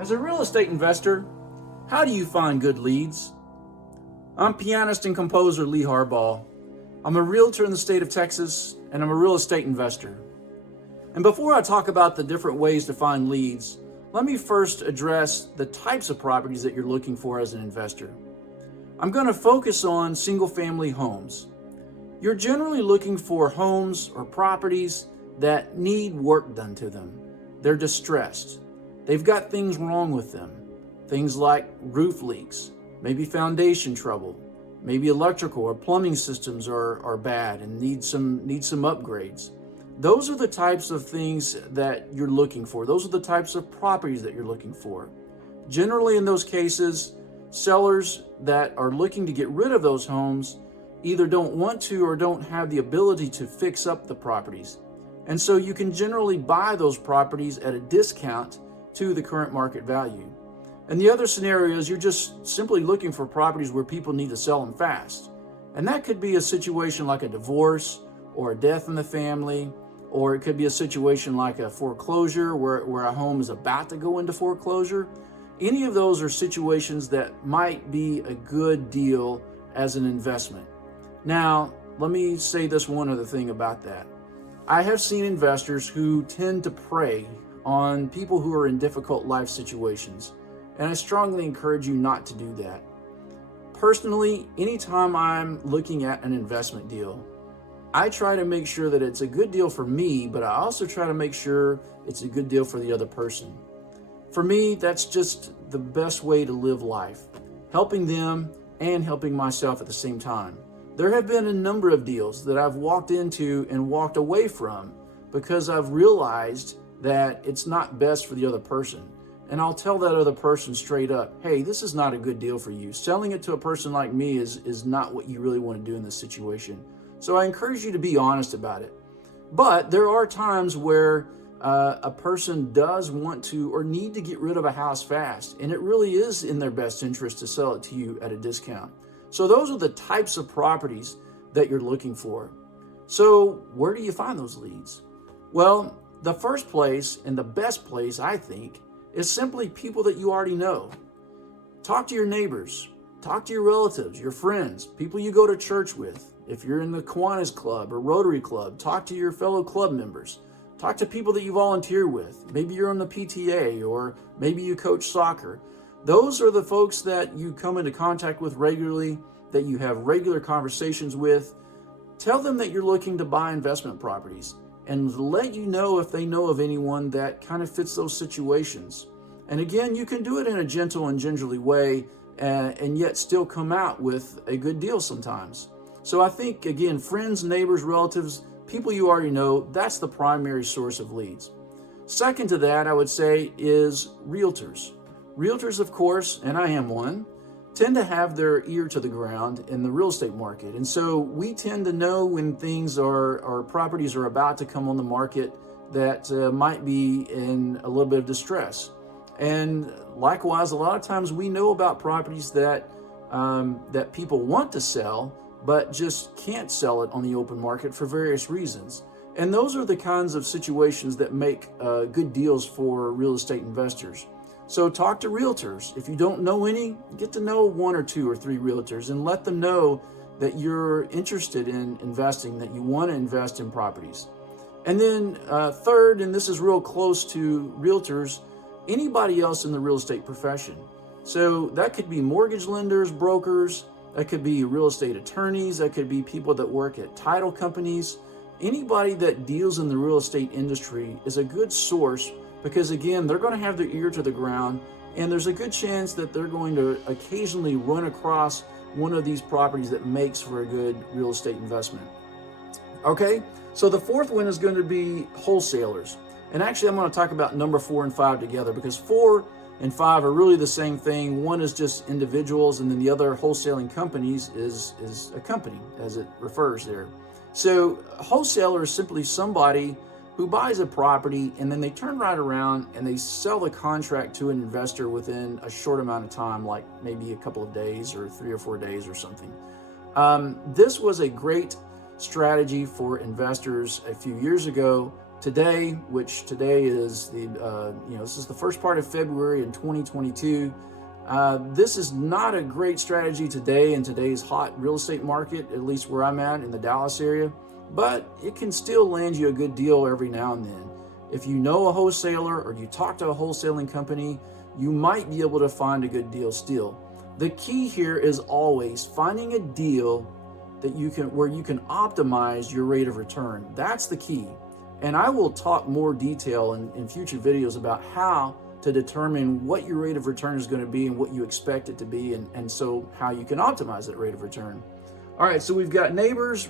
As a real estate investor, how do you find good leads? I'm pianist and composer Lee Harbaugh. I'm a realtor in the state of Texas, and I'm a real estate investor. And before I talk about the different ways to find leads, let me first address the types of properties that you're looking for as an investor. I'm going to focus on single-family homes. You're generally looking for homes or properties that need work done to them. They're distressed. They've got things wrong with them. Things like roof leaks, maybe foundation trouble, maybe electrical or plumbing systems are bad and need some upgrades. Those are the types of things that you're looking for. Those are the types of properties that you're looking for. Generally, in those cases, sellers that are looking to get rid of those homes either don't want to or don't have the ability to fix up the properties. And so you can generally buy those properties at a discount to the current market value. And the other scenario is you're just simply looking for properties where people need to sell them fast. And that could be a situation like a divorce or a death in the family, or it could be a situation like a foreclosure where a home is about to go into foreclosure. Any of those are situations that might be a good deal as an investment. Now, let me say this one other thing about that. I have seen investors who tend to prey on people who are in difficult life situations, and I strongly encourage you not to do that. Personally, anytime I'm looking at an investment deal, I try to make sure that it's a good deal for me, but I also try to make sure it's a good deal for the other person. For me, that's just the best way to live life, helping them and helping myself at the same time. There have been a number of deals that I've walked into and walked away from because I've realized that it's not best for the other person. And I'll tell that other person straight up, hey, this is not a good deal for you. Selling it to a person like me is not what you really want to do in this situation. So I encourage you to be honest about it. But there are times where a person does want to or need to get rid of a house fast, and it really is in their best interest to sell it to you at a discount. So those are the types of properties that you're looking for. So where do you find those leads? Well, the first place and the best place, I think, is simply people that you already know. Talk to your neighbors, talk to your relatives, your friends, people you go to church with. If you're in the Kiwanis Club or Rotary Club, talk to your fellow club members. Talk to people that you volunteer with. Maybe you're on the PTA or maybe you coach soccer. Those are the folks that you come into contact with regularly, that you have regular conversations with. Tell them that you're looking to buy investment properties and let you know if they know of anyone that kind of fits those situations. And again, you can do it in a gentle and gingerly way and yet still come out with a good deal sometimes. So I think, again, friends, neighbors, relatives, people you already know, that's the primary source of leads. Second to that, I would say, is realtors. Realtors, of course, and I am one, tend to have their ear to the ground in the real estate market. And so we tend to know when things or properties are about to come on the market that might be in a little bit of distress. And likewise, a lot of times we know about properties that people want to sell, but just can't sell it on the open market for various reasons. And those are the kinds of situations that make good deals for real estate investors. So talk to realtors. If you don't know any, get to know one or two or three realtors and let them know that you're interested in investing, that you want to invest in properties. And then third, and this is real close to realtors, anybody else in the real estate profession. So that could be mortgage lenders, brokers, that could be real estate attorneys, that could be people that work at title companies. Anybody that deals in the real estate industry is a good source because, again, they're going to have their ear to the ground, and there's a good chance that they're going to occasionally run across one of these properties that makes for a good real estate investment. Okay, so the fourth one is going to be wholesalers. And actually, I'm going to talk about number 4 and 5 together because 4 and 5 are really the same thing. One is just individuals, and then the other, wholesaling companies, is a company, as it refers there. So a wholesaler is simply somebody who buys a property and then they turn right around and they sell the contract to an investor within a short amount of time, like maybe a couple of days or 3 or 4 days or something. This was a great strategy for investors a few years ago today, which today is this is the first part of February in 2022. This is not a great strategy today in today's hot real estate market, at least where I'm at in the Dallas area, but it can still land you a good deal every now and then. If you know a wholesaler or you talk to a wholesaling company, you might be able to find a good deal still. The key here is always finding a deal that where you can optimize your rate of return. That's the key. And I will talk more detail in future videos about how to determine what your rate of return is going to be and what you expect it to be, and so how you can optimize that rate of return. All right, so we've got neighbors,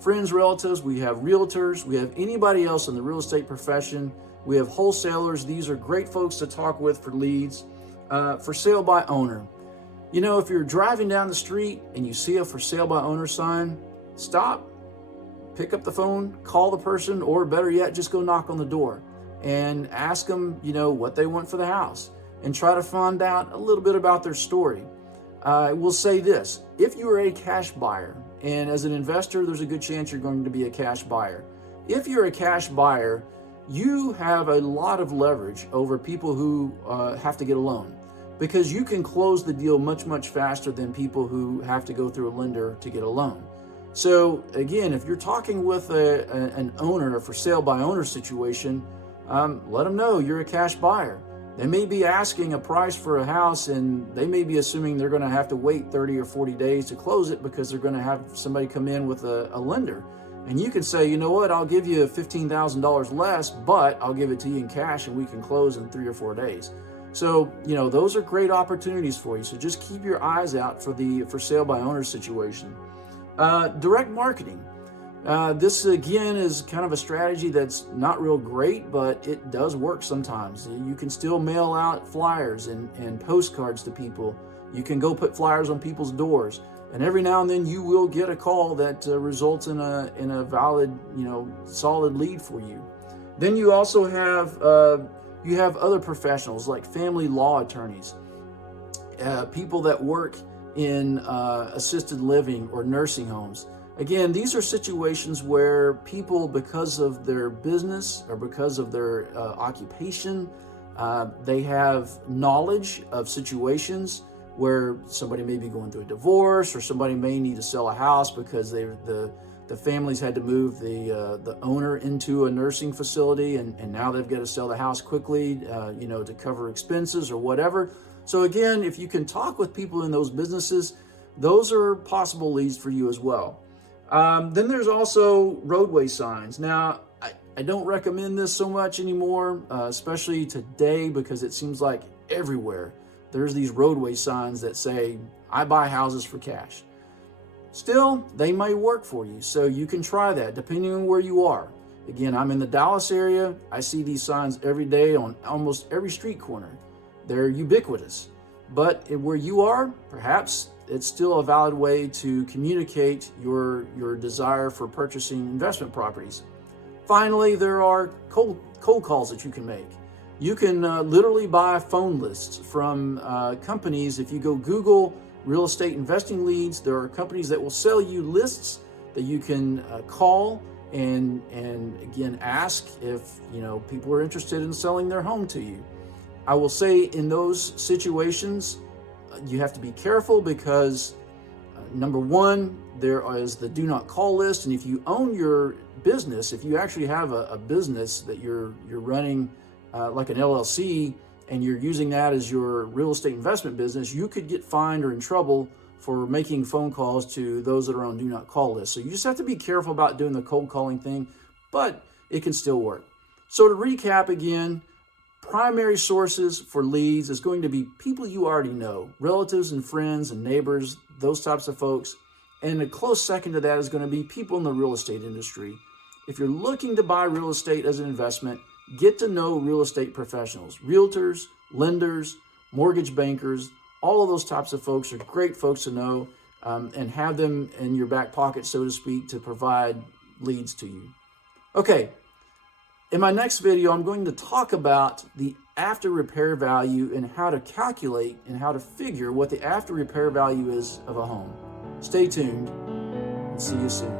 friends, relatives, we have realtors, we have anybody else in the real estate profession, we have wholesalers. These are great folks to talk with for leads. For sale by owner. You know, if you're driving down the street and you see a for sale by owner sign, stop, pick up the phone, call the person, or better yet, just go knock on the door and ask them, what they want for the house, and try to find out a little bit about their story. I will say this: if you are a cash buyer, and as an investor, there's a good chance you're going to be a cash buyer. If you're a cash buyer, you have a lot of leverage over people who have to get a loan, because you can close the deal much, much faster than people who have to go through a lender to get a loan. So again, if you're talking with an owner, a for sale by owner situation, let them know you're a cash buyer. They may be asking a price for a house, and they may be assuming they're going to have to wait 30 or 40 days to close it because they're going to have somebody come in with a lender. And you can say, you know what, I'll give you $15,000 less, but I'll give it to you in cash and we can close in 3 or 4 days. So, those are great opportunities for you. So just keep your eyes out for the for sale by owner situation. Direct marketing. This again is kind of a strategy that's not real great, but it does work sometimes. You can still mail out flyers and postcards to people. You can go put flyers on people's doors, and every now and then you will get a call that results in a valid, solid lead for you. Then you also have other professionals like family law attorneys, people that work in assisted living or nursing homes. Again, these are situations where people, because of their business or because of their occupation, they have knowledge of situations where somebody may be going through a divorce, or somebody may need to sell a house because the family's had to move the owner into a nursing facility, and now they've got to sell the house quickly, to cover expenses or whatever. So again, if you can talk with people in those businesses, those are possible leads for you as well. Then there's also roadway signs. Now, I don't recommend this so much anymore, especially today, because it seems like everywhere there's these roadway signs that say, I buy houses for cash. Still, they may work for you, so you can try that depending on where you are. Again, I'm in the Dallas area. I see these signs every day on almost every street corner. They're ubiquitous. But where you are, perhaps it's still a valid way to communicate your desire for purchasing investment properties. Finally, there are cold calls that you can make. You can literally buy phone lists from companies. If you go Google real estate investing leads, there are companies that will sell you lists that you can call and again ask if people are interested in selling their home to you. I will say in those situations, you have to be careful because number one, there is the do not call list, and if you own your business, if you actually have a business that you're running like an LLC, and you're using that as your real estate investment business, you could get fined or in trouble for making phone calls to those that are on do not call list. So you just have to be careful about doing the cold calling thing, but it can still work. So to recap again, primary sources for leads is going to be people you already know, relatives and friends and neighbors, those types of folks. And a close second to that is going to be people in the real estate industry. If you're looking to buy real estate as an investment, get to know real estate professionals, realtors, lenders, mortgage bankers. All of those types of folks are great folks to know and have them in your back pocket, so to speak, to provide leads to you. Okay, in my next video, I'm going to talk about the after repair value and how to calculate and how to figure what the after repair value is of a home. Stay tuned and see you soon.